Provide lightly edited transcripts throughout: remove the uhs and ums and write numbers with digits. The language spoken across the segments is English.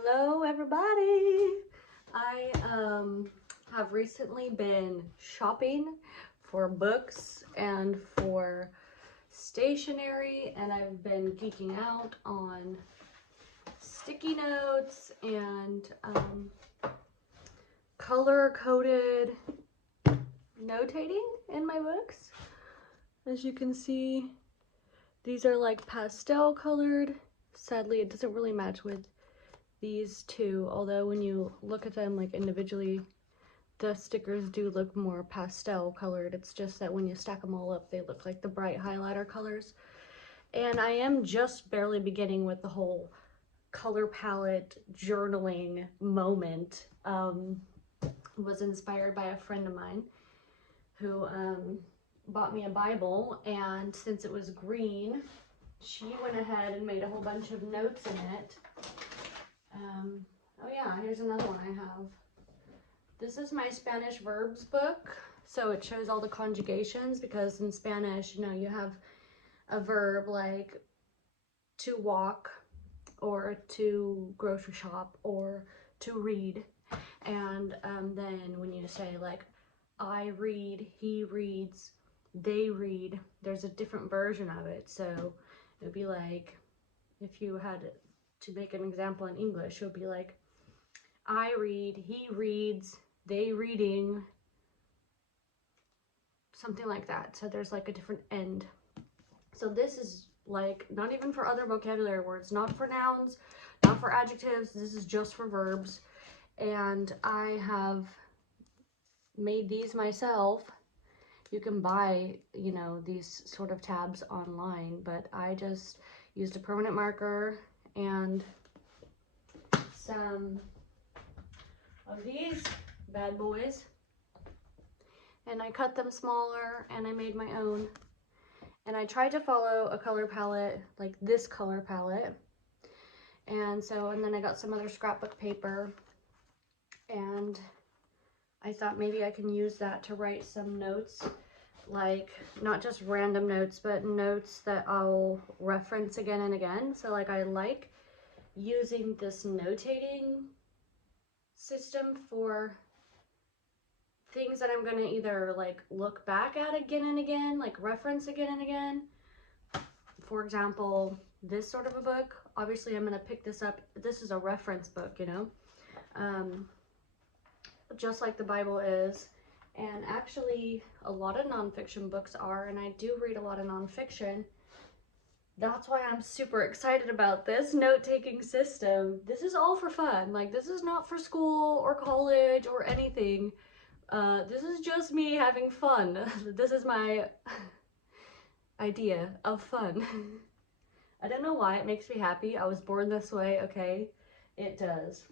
Hello everybody! I have recently been shopping for books and for stationery, and I've been geeking out on sticky notes and color-coded notating in my books. As you can see, these are like pastel colored. Sadly, it doesn't really match with these two, although when you look at them like individually, the stickers do look more pastel colored. It's just that when you stack them all up, they look like the bright highlighter colors. And I am just barely beginning with the whole color palette journaling moment. Was inspired by a friend of mine who bought me a Bible, and since it was green, she went ahead and made a whole bunch of notes in it. Oh yeah, here's another one I have. This is my Spanish verbs book. So it shows all the conjugations, because in Spanish, you know, you have a verb like to walk or to grocery shop or to read. And then when you say like I read, he reads, they read, there's a different version of it. So it would be like, if you had to make an example in English, it would be like, I read, he reads, they reading, something like that. So there's like a different end. So this is like not even for other vocabulary words, not for nouns, not for adjectives. This is just for verbs. And I have made these myself. You can buy, you know, these sort of tabs online, but I just used a permanent marker and some of these bad boys, and I cut them smaller and I made my own. And I tried to follow a color palette, like this color palette. And then I got some other scrapbook paper, and I thought maybe I can use that to write some notes, like not just random notes, but notes that I'll reference again and again. So like I like using this notating system for things that I'm going to either like look back at again and again, like reference again and again. For example, this sort of a book, obviously I'm going to pick this up. This is a reference book, you know, just like the Bible is. And actually a lot of nonfiction books are, and I do read a lot of nonfiction. That's why I'm super excited about this note-taking system. This is all for fun. Like, this is not for school or college or anything. This is just me having fun. This is my idea of fun. I don't know why, it makes me happy. I was born this way, okay? It does.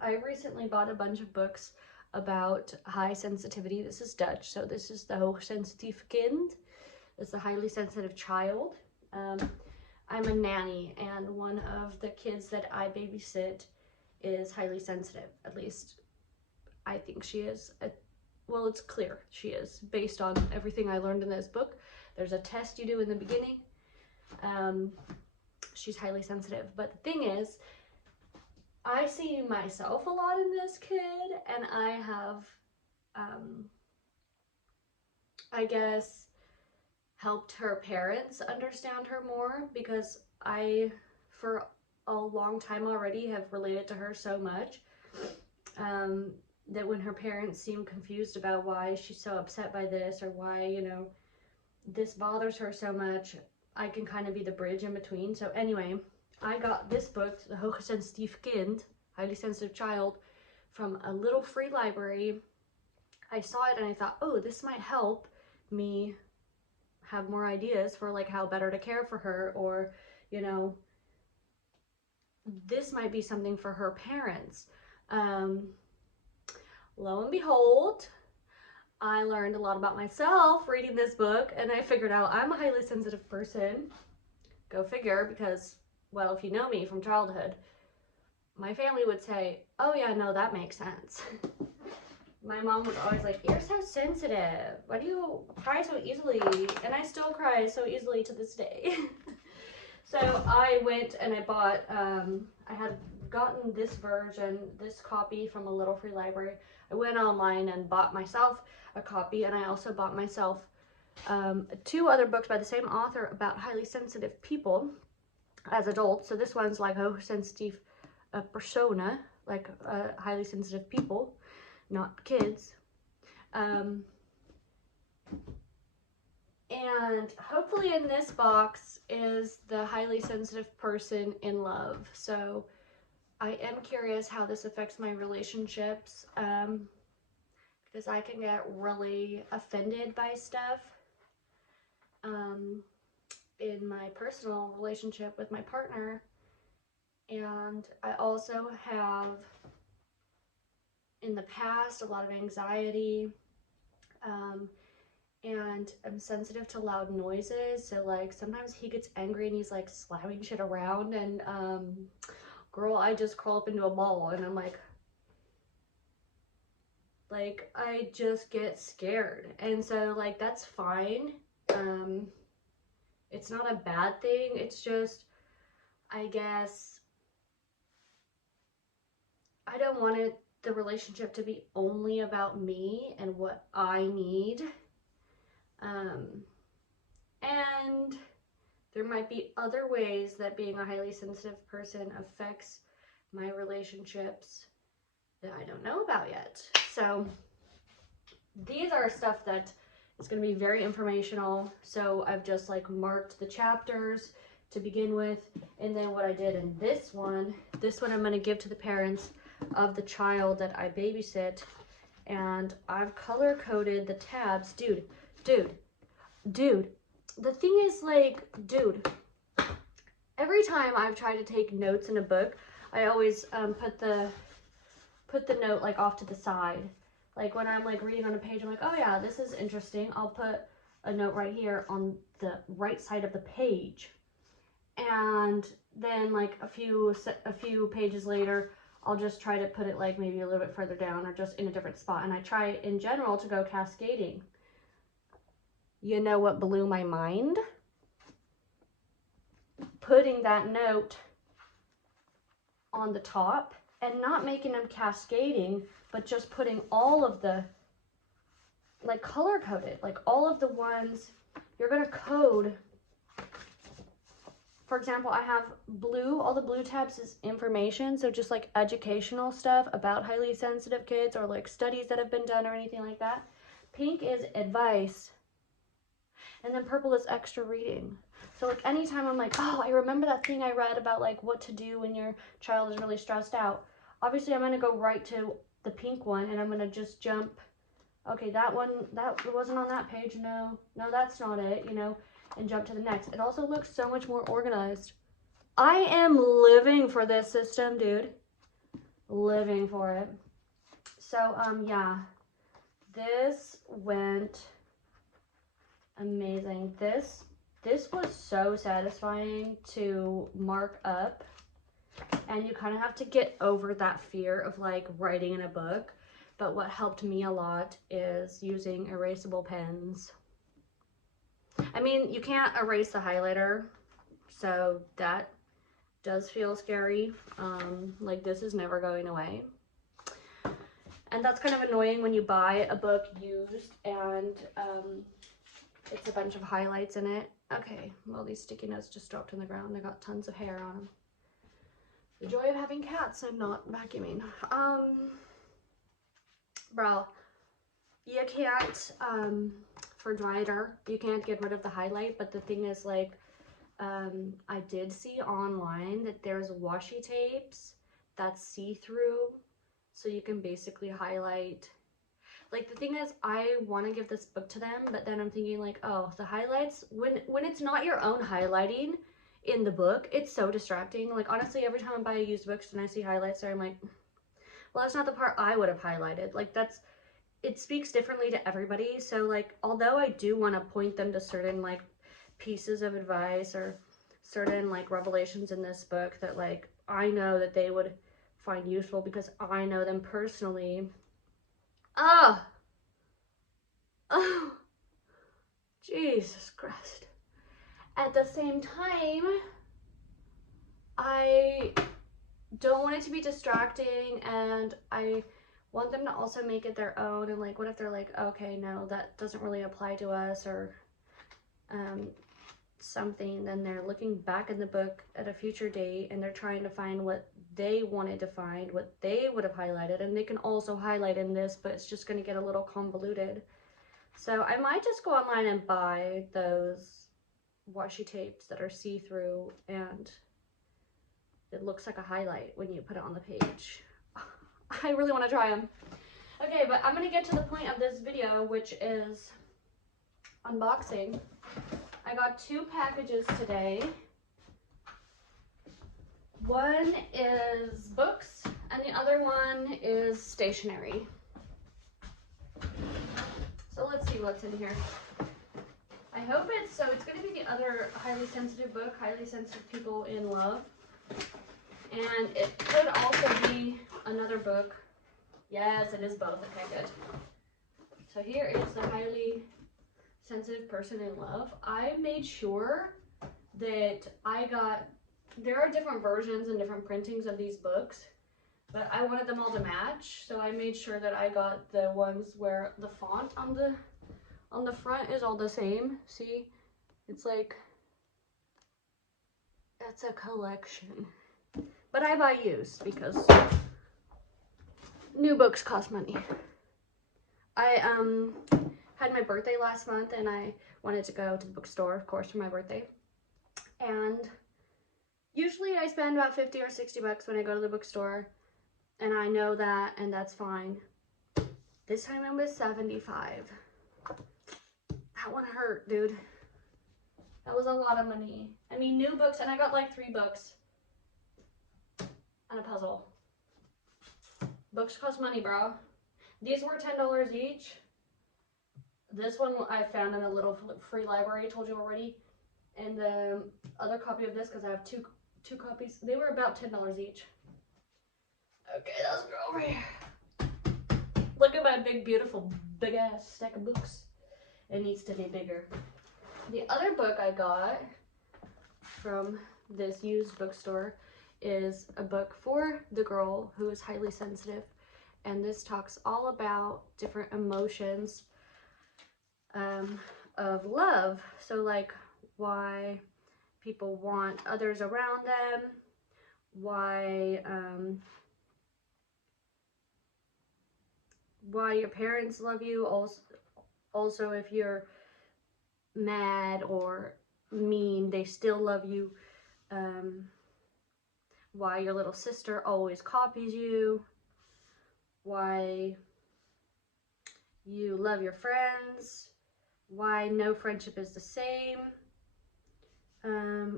I recently bought a bunch of books about high sensitivity. This is Dutch, so this is the hoogsensitief kind. It's a highly sensitive child. I'm a nanny, and one of the kids that I babysit is highly sensitive. At least I think she is. Well, it's clear she is, based on everything I learned in this book. There's a test you do in the beginning. She's highly sensitive. But the thing is, I see myself a lot in this kid, and I have, I guess, helped her parents understand her more, because I, for a long time already, have related to her so much that when her parents seem confused about why she's so upset by this, or why, you know, this bothers her so much, I can kind of be the bridge in between. So anyway, I got this book, The Hoogsensitief Kind, Highly Sensitive Child, from a little free library. I saw it and I thought, oh, this might help me have more ideas for like how better to care for her, or, you know, this might be something for her parents. Lo and behold, I learned a lot about myself reading this book, and I figured out I'm a highly sensitive person. Go figure, because, well, if you know me from childhood, my family would say, oh yeah, no, that makes sense. My mom was always like, you're so sensitive. Why do you cry so easily? And I still cry so easily to this day. So I went and I bought, I had gotten this version, this copy from a little free library. I went online and bought myself a copy, and I also bought myself 2 other books by the same author about highly sensitive people as adults. So this one's like a sensitive persona, like highly sensitive people, not kids. And hopefully in this box is the highly sensitive person in love. So I am curious how this affects my relationships, because I can get really offended by stuff in my personal relationship with my partner. And I also have in the past a lot of anxiety, and I'm sensitive to loud noises. So like sometimes he gets angry and he's like slamming shit around, and girl, I just crawl up into a ball, and I'm like I just get scared. And so like that's fine. It's not a bad thing. It's just, I guess I don't want the relationship to be only about me and what I need. And there might be other ways that being a highly sensitive person affects my relationships that I don't know about yet. So these are stuff that is going to be very informational. So I've just like marked the chapters to begin with. And then what I did in this one I'm going to give to the parents of the child that I babysit. And I've color coded the tabs. Dude. The thing is, like, dude, every time I've tried to take notes in a book, I always put the note like off to the side. Like when I'm like reading on a page, I'm like, oh yeah, this is interesting. I'll put a note right here on the right side of the page. And then like a few pages later, I'll just try to put it like maybe a little bit further down or just in a different spot. And I try in general to go cascading. You know what blew my mind? Putting that note on the top and not making them cascading, but just putting all of the, like, color coded, like all of the ones you're gonna code. For example, I have blue, all the blue tabs is information, so just like educational stuff about highly sensitive kids or like studies that have been done or anything like that. Pink is advice. And then purple is extra reading. So like anytime I'm like, oh, I remember that thing I read about like what to do when your child is really stressed out. Obviously I'm gonna go right to the pink one and I'm gonna just jump. Okay, that one, that wasn't on that page. No, that's not it, you know, and jump to the next. It also looks so much more organized. I am living for this system, dude. Living for it. So, yeah, this went amazing. This was so satisfying to mark up, and you kind of have to get over that fear of like writing in a book. But what helped me a lot is using erasable pens. I mean, you can't erase the highlighter, so that does feel scary. Like this is never going away. And that's kind of annoying when you buy a book used and it's a bunch of highlights in it. Okay, well, these sticky notes just dropped on the ground. They got tons of hair on them. The joy of having cats and not vacuuming. Bro, you can't, for Drider, you can't get rid of the highlight, but the thing is, like, I did see online that there's washi tapes that's see-through, so you can basically highlight. Like, the thing is, I want to give this book to them, but then I'm thinking, like, oh, the highlights, when it's not your own highlighting in the book, it's so distracting. Like, honestly, every time I buy a used book and I see highlights there, I'm like, well, that's not the part I would have highlighted. Like, it speaks differently to everybody. So, like, although I do want to point them to certain, like, pieces of advice or certain, like, revelations in this book that, like, I know that they would find useful because I know them personally. Oh, Jesus Christ. At the same time, I don't want it to be distracting, and I want them to also make it their own. And like, what if they're like, okay, no, that doesn't really apply to us, or something, then they're looking back in the book at a future date and they're trying to find what they wanted to find, what they would have highlighted, and they can also highlight in this, but it's just going to get a little convoluted. So I might just go online and buy those washi tapes that are see-through and it looks like a highlight when you put it on the page. I really want to try them. Okay, but I'm going to get to the point of this video, which is unboxing. I got 2 packages today. One is books and the other one is stationery. So let's see what's in here. I hope it's going to be the other highly sensitive book, Highly Sensitive People in Love. And it could also be another book. Yes, it is both. Okay, good. So here is the Highly Sensitive Person in Love. I made sure that there are different versions and different printings of these books, but I wanted them all to match, so I made sure that I got the ones where the font on the front is all the same. See, it's like, it's a collection, but I buy used because new books cost money. I had my birthday last month and I wanted to go to the bookstore, of course, for my birthday. And usually I spend about 50 or 60 bucks when I go to the bookstore, and I know that, and that's fine. This time it was 75. That one hurt, dude. That was a lot of money. I mean, new books, and I got like 3 books and a puzzle. Books cost money, bro. These were $10 each. This one I found in a little free library, I told you already. And the other copy of this, because I have two copies, they were about $10 each. Okay, let's go over here. Look at my big, beautiful, big ass stack of books. It needs to be bigger. The other book I got from this used bookstore is a book for the girl who is highly sensitive. And this talks all about different emotions of love. So like why people want others around them, why your parents love you, also if you're mad or mean, they still love you, why your little sister always copies you, why you love your friends, why no friendship is the same,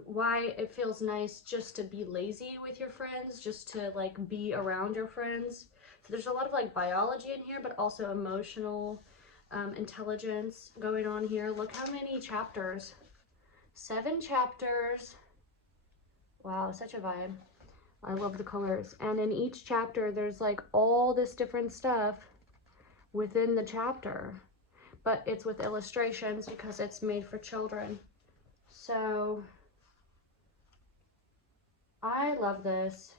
why it feels nice just to be lazy with your friends, just to like be around your friends. So there's a lot of like biology in here, but also emotional intelligence going on here. Look how many chapters. 7 chapters. Wow, such a vibe. I love the colors. And in each chapter, there's like all this different stuff within the chapter. But it's with illustrations because it's made for children. So, I love this.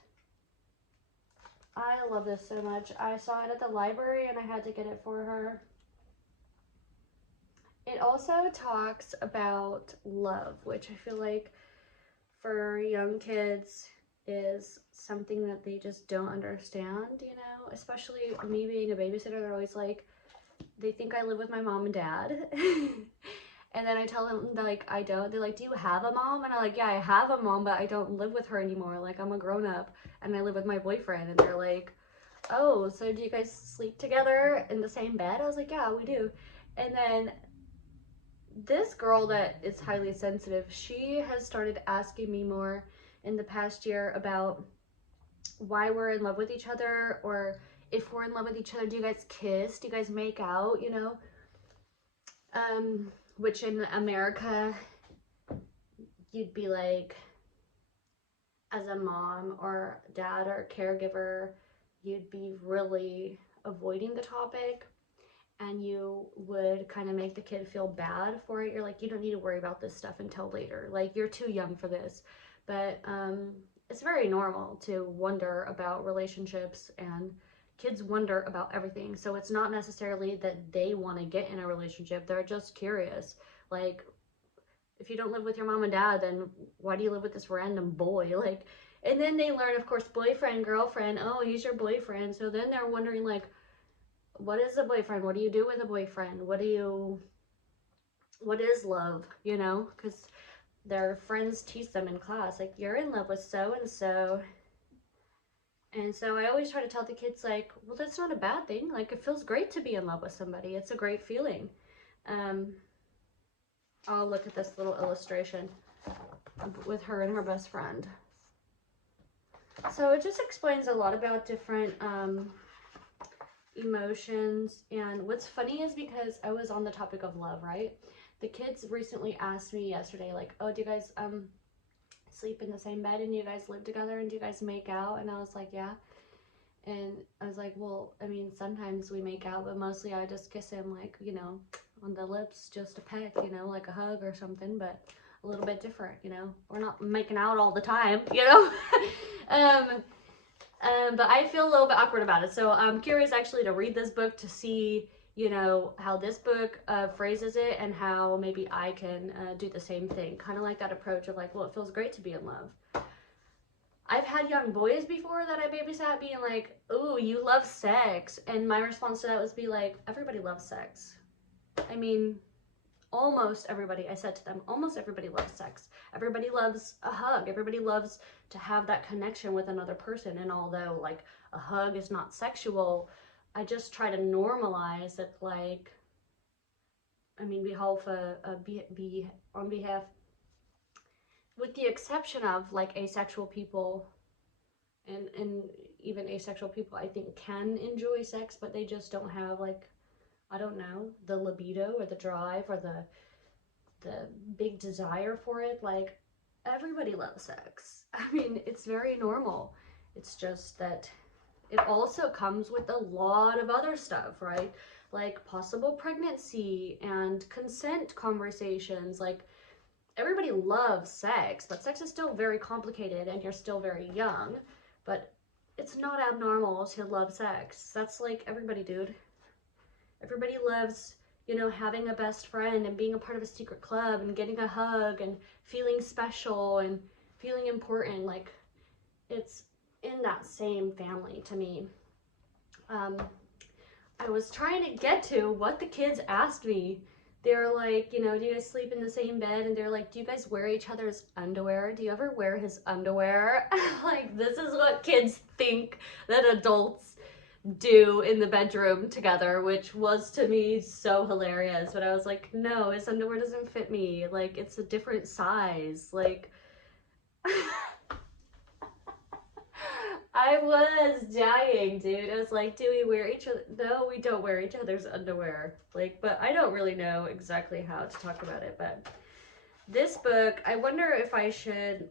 I love this so much. I saw it at the library and I had to get it for her. It also talks about love, which I feel like for young kids is something that they just don't understand, you know, especially me being a babysitter. They're always like, they think I live with my mom and dad. And then I tell them, like, I don't. They're like, do you have a mom? And I'm like, yeah, I have a mom, but I don't live with her anymore. Like, I'm a grown-up, and I live with my boyfriend. And they're like, oh, so do you guys sleep together in the same bed? I was like, yeah, we do. And then this girl that is highly sensitive, she has started asking me more in the past year about why we're in love with each other, or if we're in love with each other, do you guys kiss? Do you guys make out, you know? Which in America, you'd be like, as a mom or dad or caregiver, you'd be really avoiding the topic, and you would kind of make the kid feel bad for it. You're like, you don't need to worry about this stuff until later. Like, you're too young for this. But it's very normal to wonder about relationships, and kids wonder about everything. So it's not necessarily that they want to get in a relationship, they're just curious. Like, if you don't live with your mom and dad, then why do you live with this random boy? Like, and then they learn, of course, boyfriend, girlfriend, oh, he's your boyfriend. So then they're wondering, like, what is a boyfriend? What do you do with a boyfriend? What is love, you know? Because their friends teach them in class, like, you're in love with so and so. And so I always try to tell the kids, like, well, that's not a bad thing. Like, it feels great to be in love with somebody. It's a great feeling. I'll look at this little illustration with her and her best friend. So it just explains a lot about different emotions. And what's funny is, because I was on the topic of love, right? The kids recently asked me yesterday, like, oh, do you guys sleep in the same bed, and do you guys live together, and do you guys make out? And I was like, yeah. And I was like, well, I mean, sometimes we make out, but mostly I just kiss him, like, you know, on the lips, just a peck, you know, like a hug or something, but a little bit different, you know. We're not making out all the time, you know. But I feel a little bit awkward about it. So I'm curious actually to read this book to see, you know, how this book phrases it, and how maybe I can do the same thing. Kind of like that approach of like, well, it feels great to be in love. I've had young boys before that I babysat being like, ooh, you love sex. And my response to that was be like, everybody loves sex. I mean, almost everybody, I said to them, almost everybody loves sex. Everybody loves a hug. Everybody loves to have that connection with another person. And although like a hug is not sexual, I just try to normalize it. Like, I mean, be on behalf, with the exception of like asexual people, and even asexual people, I think, can enjoy sex, but they just don't have, like, I don't know, the libido or the drive or the big desire for it. Like, everybody loves sex. I mean, it's very normal. It's just that it also comes with a lot of other stuff, right? Like possible pregnancy and consent conversations. Like, everybody loves sex, but sex is still very complicated, and you're still very young. But it's not abnormal to love sex. That's like everybody, dude. Everybody loves, you know, having a best friend and being a part of a secret club and getting a hug and feeling special and feeling important. Like, it's in that same family to me. I was trying to get to what the kids asked me. They're like, you know, do you guys sleep in the same bed? And they're like, do you guys wear each other's underwear? Do you ever wear his underwear? Like, this is what kids think that adults do in the bedroom together, which was to me so hilarious. But I was like, no, his underwear doesn't fit me. Like, it's a different size. Like, I was dying, dude. I was like, do we wear each other? No, we don't wear each other's underwear. Like, but I don't really know exactly how to talk about it. But this book, I wonder if I should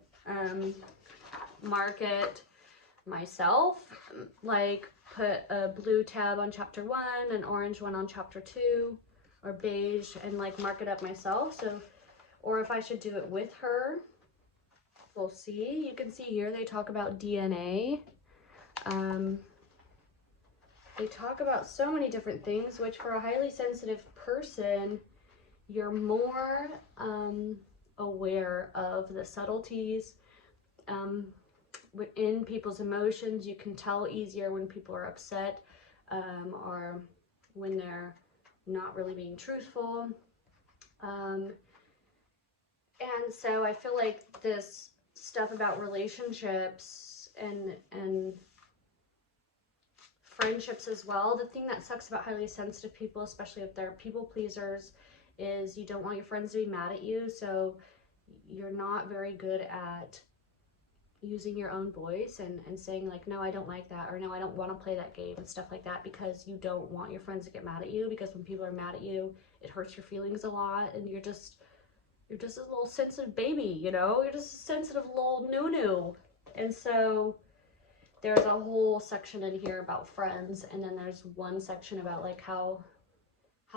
mark it myself. Like, put a blue tab on chapter 1, an orange one on chapter 2, or beige, and like mark it up myself. So, or if I should do it with her. We'll see. You can see here they talk about DNA. They talk about so many different things, which for a highly sensitive person, you're more aware of the subtleties in people's emotions. You can tell easier when people are upset or when they're not really being truthful. And so I feel like this stuff about relationships and friendships as well. The thing that sucks about highly sensitive people, especially if they're people pleasers, is you don't want your friends to be mad at you. So you're not very good at using your own voice and saying like, no, I don't like that, or no, I don't want to play that game and stuff like that, because you don't want your friends to get mad at you. Because when people are mad at you, it hurts your feelings a lot, and you're just a little sensitive baby, you know? You're just a sensitive little noo-noo. And so there's a whole section in here about friends, and then there's one section about like how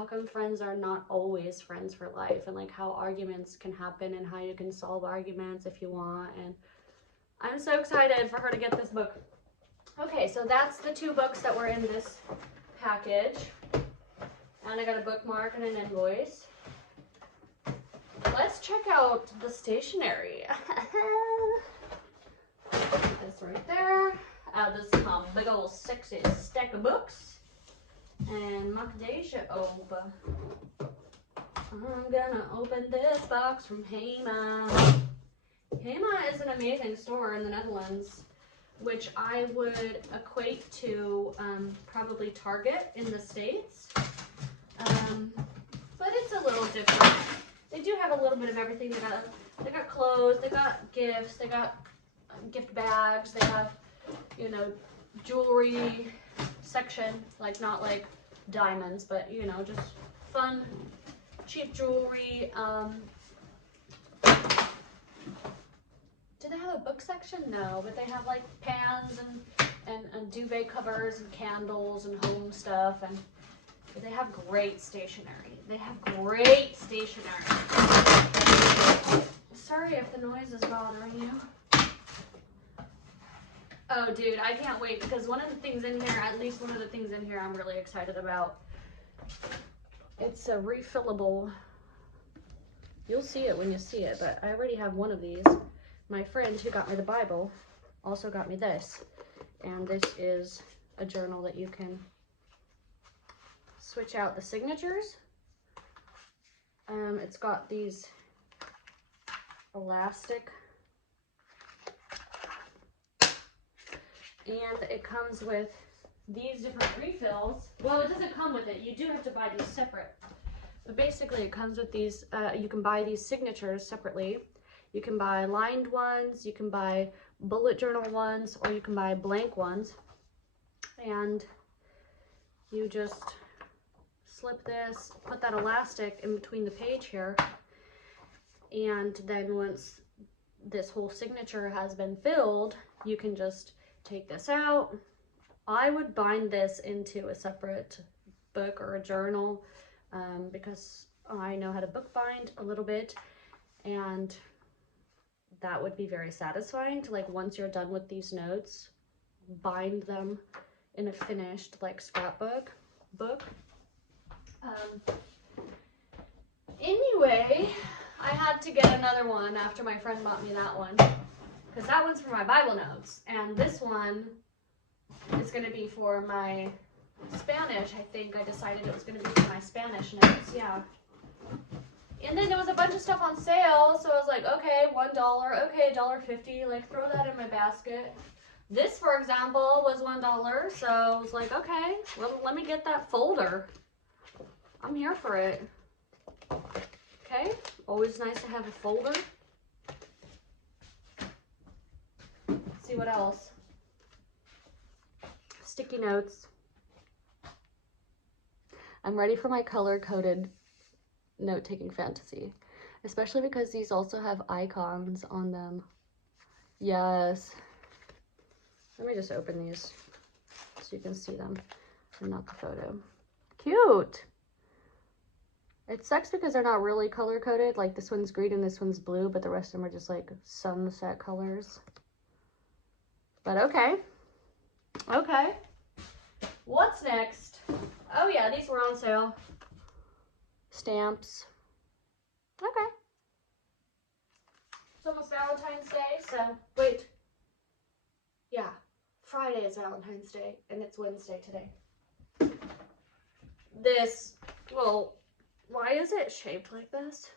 come friends are not always friends for life, and like how arguments can happen and how you can solve arguments if you want. And I'm so excited for her to get this book. Okay, so that's the 2 books that were in this package. And I got a bookmark and an invoice. Let's check out the stationery. This right there. This is my big old sexy stack of books. And my deja oba. I'm gonna open this box from Hema. Hema is an amazing store in the Netherlands, which I would equate to probably Target in the States. But it's a little different. They do have a little bit of everything. They got clothes, they got gifts, they got gift bags, they have, you know, jewelry section, like not like diamonds, but you know, just fun, cheap jewelry. Do they have a book section? No, but they have like pans and duvet covers and candles and home stuff, and they have great stationery. They have great stationery. Sorry if the noise is bothering you. Oh, dude, I can't wait because one of the things in here, at least one of the things in here I'm really excited about. It's a refillable. You'll see it when you see it, but I already have one of these. My friend who got me the Bible also got me this. And this is a journal that you can switch out the signatures. It's got these elastic, and it comes with these different refills. Well, it doesn't come with it. You do have to buy these separate. But basically it comes with these, you can buy these signatures separately. You can buy lined ones, you can buy bullet journal ones, or you can buy blank ones. And you just slip this, put that elastic in between the page here, and then once this whole signature has been filled, you can just take this out. I would bind this into a separate book or a journal because I know how to bookbind a little bit, and that would be very satisfying to, like, once you're done with these notes, bind them in a finished like scrapbook book. Anyway, I had to get another one after my friend bought me that one, because that one's for my Bible notes, and this one is going to be for my Spanish. I think I decided it was going to be for my Spanish notes, yeah. And then there was a bunch of stuff on sale, so I was like, okay, $1, okay, $1.50, like throw that in my basket. This, for example, was $1, so I was like, okay, well, let me get that folder. I'm here for it. Okay, always nice to have a folder. Let's see what else. Sticky notes. I'm ready for my color-coded note-taking fantasy, especially because these also have icons on them. Yes. Let me just open these so you can see them and not the photo. Cute. It sucks because they're not really color-coded. Like, this one's green and this one's blue, but the rest of them are just like sunset colors. But okay. Okay. What's next? Oh yeah, these were on sale. Stamps. Okay. It's almost Valentine's Day, so wait. Yeah, Friday is Valentine's Day, and it's Wednesday today. This, well, why is it shaped like this?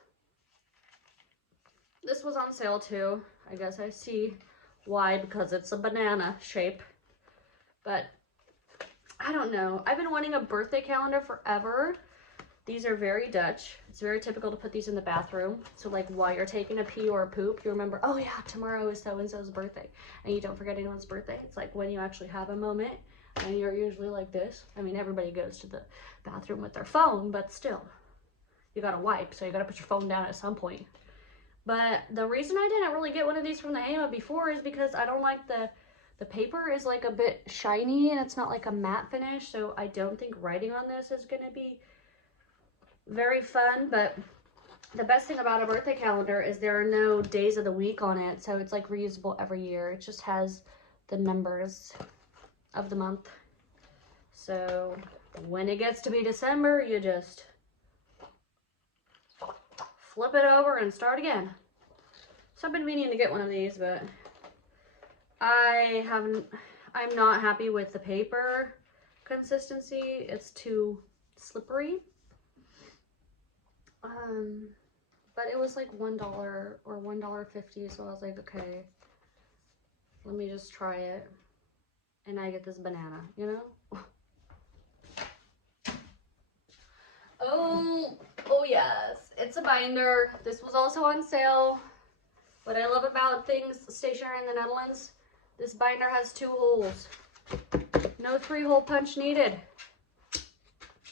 This was on sale too. I guess I see why, because it's a banana shape. But I don't know. I've been wanting a birthday calendar forever. These are very Dutch. It's very typical to put these in the bathroom. So like while you're taking a pee or a poop, you remember, oh yeah, tomorrow is so-and-so's birthday. And you don't forget anyone's birthday. It's like when you actually have a moment and you're usually like this. I mean, everybody goes to the bathroom with their phone, but still, you gotta wipe. So you gotta put your phone down at some point. But the reason I didn't really get one of these from the Hema before is because I don't like the paper is like a bit shiny and it's not like a matte finish. So I don't think writing on this is gonna be very fun, but The best thing about a birthday calendar is there are no days of the week on it, so it's like reusable every year. It just has the numbers of the month. So when it gets to be December, you just flip it over and start again. So I've been meaning to get one of these, but I'm not happy with the paper consistency. It's too slippery. But it was like $1 or $1.50, so I was like, okay, let me just try it. And I get this banana, you know? Oh yes, it's a binder. This was also on sale. What I love about things stationery in the Netherlands, this binder has 2 holes. No 3-hole punch needed.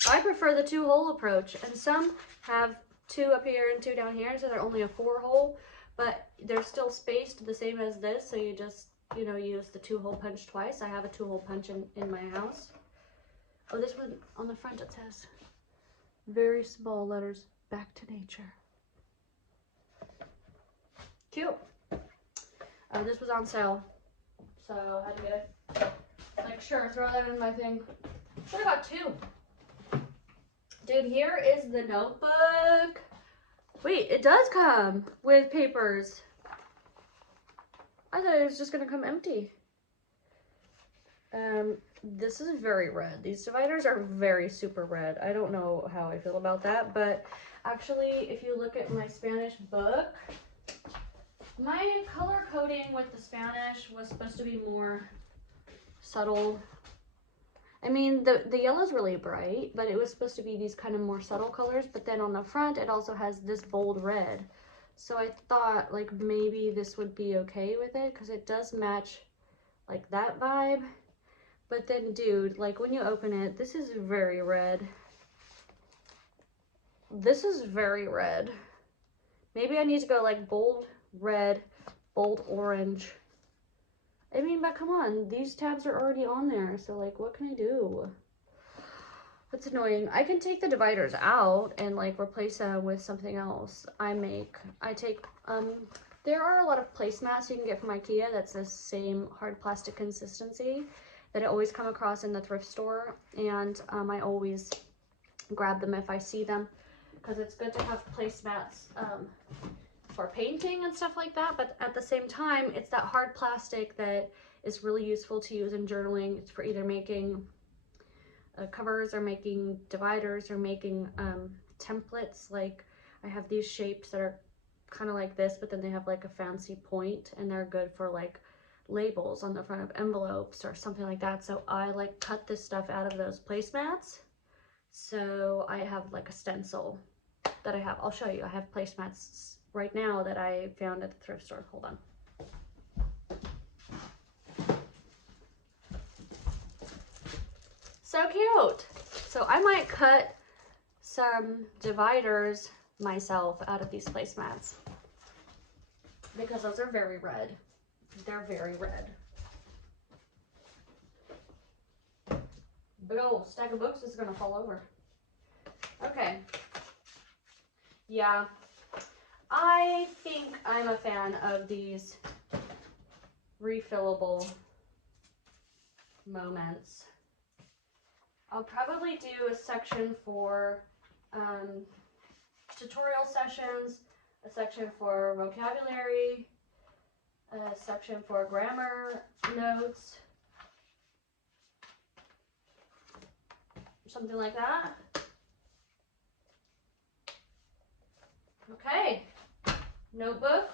I prefer the 2-hole approach, and some have 2 up here and 2 down here, so they're only a 4-hole, but they're still spaced the same as this, so you just, you know, use the 2-hole punch twice. I have a 2-hole punch in my house. Oh, this one on the front, it says very small letters, back to nature. Cute. This was on sale, so I had to get it. Like, sure, throw that in my thing. Should have got 2. Dude, here is the notebook. Wait, it does come with papers. I thought it was just gonna come empty. This is very red. These dividers are very super red. I don't know how I feel about that, but actually, if you look at my Spanish book, my color coding with the Spanish was supposed to be more subtle. I mean, the yellow's really bright, but it was supposed to be these kind of more subtle colors, but then on the front, it also has this bold red. So I thought, like, maybe this would be okay with it, because it does match, like, that vibe. But then, dude, like, when you open it, this is very red. This is very red. Maybe I need to go, like, bold red, bold orange. I mean, but come on, these tabs are already on there, so, like, what can I do? That's annoying. I can take the dividers out and, like, replace them with something else. There are a lot of placemats you can get from IKEA that's the same hard plastic consistency that I always come across in the thrift store, and I always grab them if I see them, because it's good to have placemats for painting and stuff like that, but at the same time, it's that hard plastic that is really useful to use in journaling. It's for either making covers or making dividers or making templates. Like, I have these shapes that are kind of like this, but then they have like a fancy point, and they're good for like labels on the front of envelopes or something like that. So I like cut this stuff out of those placemats. So I have like a stencil that I'll show you. I have placemats right now that I found at the thrift store. Hold on. So cute. So I might cut some dividers myself out of these placemats, because those are very red. They're very red. Big old stack of books is gonna fall over. Okay. Yeah. I think I'm a fan of these refillable moments. I'll probably do a section for tutorial sessions, a section for vocabulary, a section for grammar notes, something like that. Okay, notebook,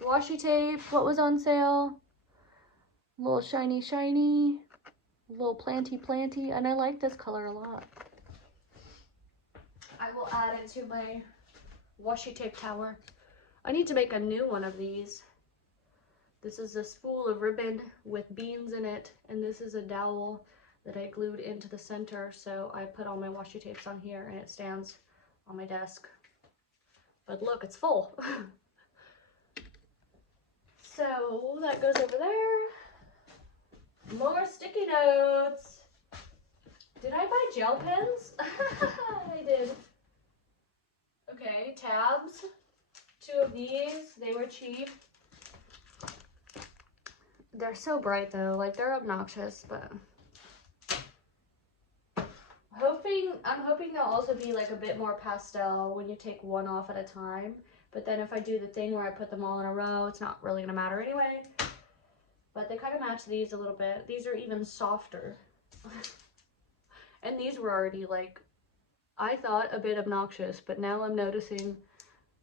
washi tape, what was on sale? A little shiny, shiny, a little planty, planty, and I like this color a lot. I will add it to my washi tape tower. I need to make a new one of these. This is a spool of ribbon with beans in it, and this is a dowel that I glued into the center, so I put all my washi tapes on here and it stands on my desk. But look, it's full. So that goes over there. More sticky notes. Did I buy gel pens? I did. Okay, tabs. 2 of these. They were cheap. They're so bright though, like they're obnoxious, but I'm hoping they'll also be like a bit more pastel when you take one off at a time. But then if I do the thing where I put them all in a row, it's not really gonna matter anyway. But they kind of match these a little bit. These are even softer. And these were already like, I thought a bit obnoxious, but now I'm noticing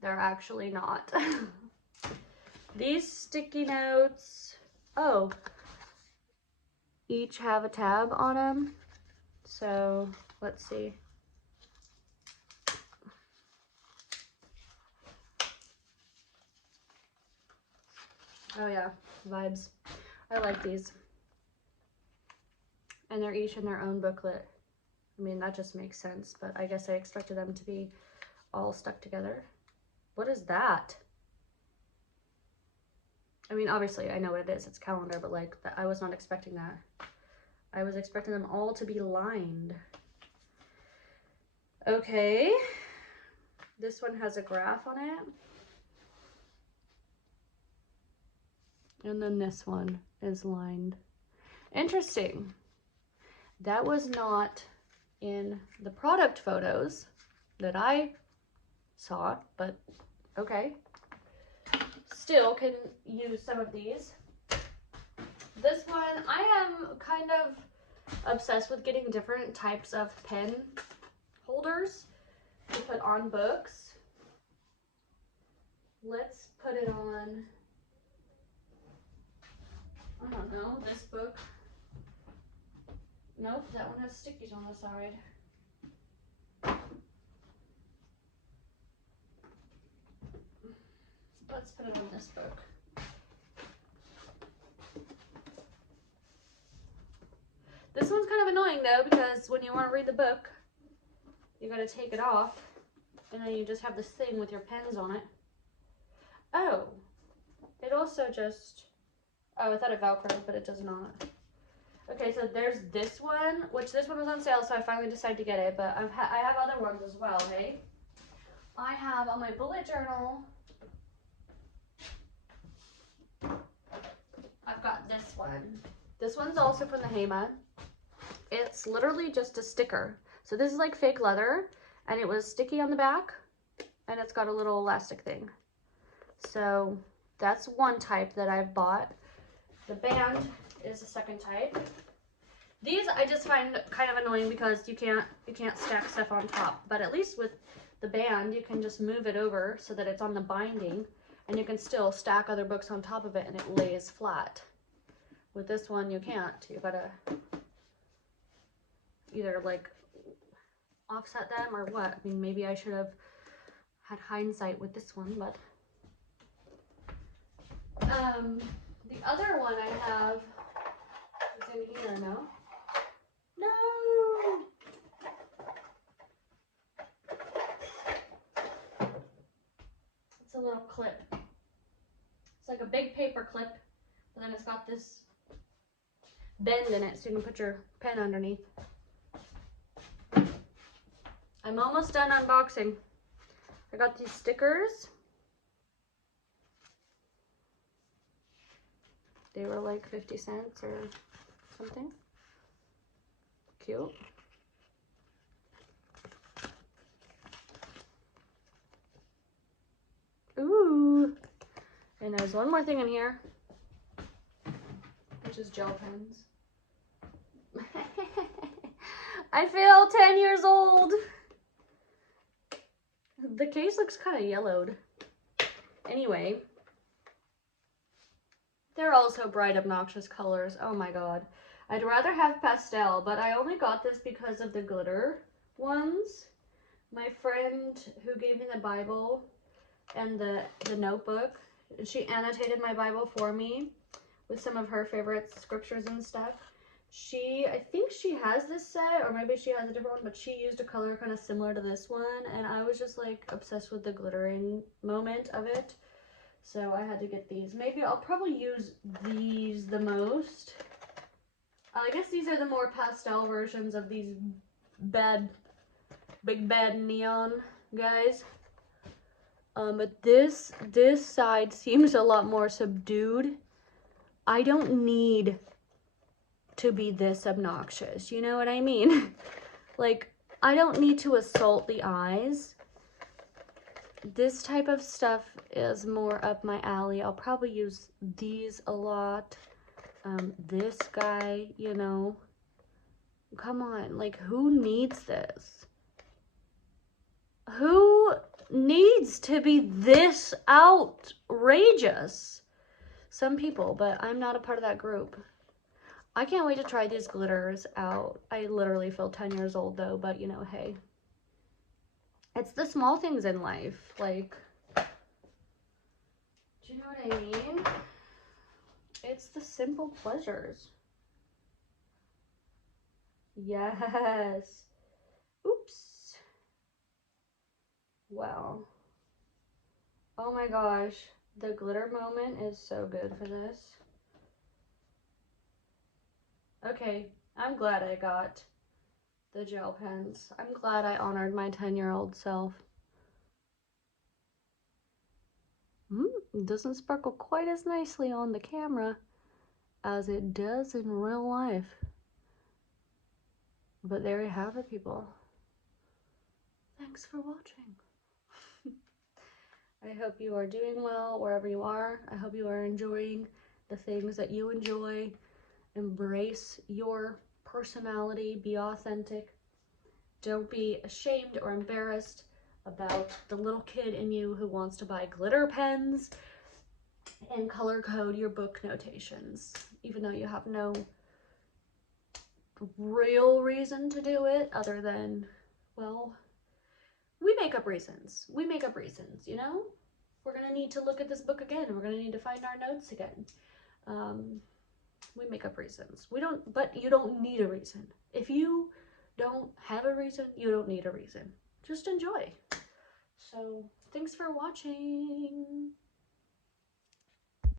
they're actually not. These sticky notes, oh, each have a tab on them. So let's see. Oh yeah, vibes. I like these. And they're each in their own booklet. I mean, that just makes sense, but I guess I expected them to be all stuck together. What is that? I mean, obviously I know what it is, it's calendar, but like, I was not expecting that. I was expecting them all to be lined. Okay. This one has a graph on it. And then this one is lined. Interesting. That was not in the product photos that I saw, but okay. Still can use some of these. This one, I am kind of obsessed with getting different types of pen holders to put on books. Let's put it on, I don't know, this book. Nope, that one has stickies on the side. Let's put it on this book. This one's kind of annoying though, because when you want to read the book, you gotta take it off, and then you just have this thing with your pens on it. Oh, it also just, oh, I thought it Velcroed, but it does not. Okay, so there's this one, which this one was on sale, so I finally decided to get it, but I have other ones as well, hey? I have on my bullet journal, I've got this one. This one's also from the Hema. It's literally just a sticker. So this is like fake leather, and it was sticky on the back, and it's got a little elastic thing. So that's one type that I've bought. The band is the second type. These I just find kind of annoying because you can't stack stuff on top, but at least with the band you can just move it over so that it's on the binding, and you can still stack other books on top of it and it lays flat. With this one you can't. You gotta either like offset them or what. I mean, maybe I should have had hindsight with this one, but the other one I have is in here. No, it's a little clip. It's like a big paper clip, but then it's got this bend in it so you can put your pen underneath. I'm almost done unboxing. I got these stickers. They were like 50 cents or something. Cute. Ooh. And there's one more thing in here, which is gel pens. I feel 10 years old. The case looks kind of yellowed. Anyway, they're also bright, obnoxious colors. Oh my god. I'd rather have pastel, but I only got this because of the glitter ones. My friend who gave me the Bible and the notebook, she annotated my Bible for me with some of her favorite scriptures and stuff. I think she has this set, or maybe she has a different one, but she used a color kind of similar to this one, and I was just like obsessed with the glittering moment of it. So I had to get these. Maybe I'll probably use these the most. I guess these are the more pastel versions of these big bad neon guys. But this side seems a lot more subdued. I don't need to be this obnoxious, you know what I mean? Like, I don't need to assault the eyes. This type of stuff is more up my alley. I'll probably use these a lot. This guy, you know, come on, like, who needs this? Who needs to be this outrageous? Some people, but I'm not a part of that group. I can't wait to try these glitters out. I literally feel 10 years old though, but you know, hey. It's the small things in life, like, do you know what I mean? It's the simple pleasures. Yes. Oops. Wow. Oh my gosh. The glitter moment is so good for this. Okay, I'm glad I got the gel pens. I'm glad I honored my 10-year-old self. It doesn't sparkle quite as nicely on the camera as it does in real life. But there you have it, people. Thanks for watching. I hope you are doing well wherever you are. I hope you are enjoying the things that you enjoy. Embrace your personality. Be authentic. Don't be ashamed or embarrassed about the little kid in you who wants to buy glitter pens and color code your book notations, even though you have no real reason to do it other than, well, we make up reasons. We make up reasons, you know? We're going to need to look at this book again. We're going to need to find our notes again. We make up reasons. But you don't need a reason. If you don't have a reason, you don't need a reason. Just enjoy. So, thanks for watching.